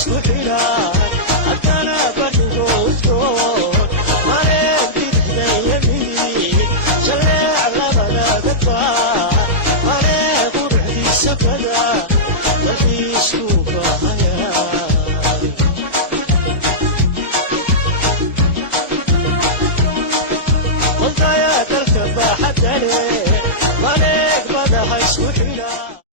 isku xidhaan haddana barnigoodkood mareeg bidixdayamii jaleec labadaada baa mareeg quruxdiisa bada dalxiisku baahaya dalka baaxadda leh mareeg badaha isku xidhaan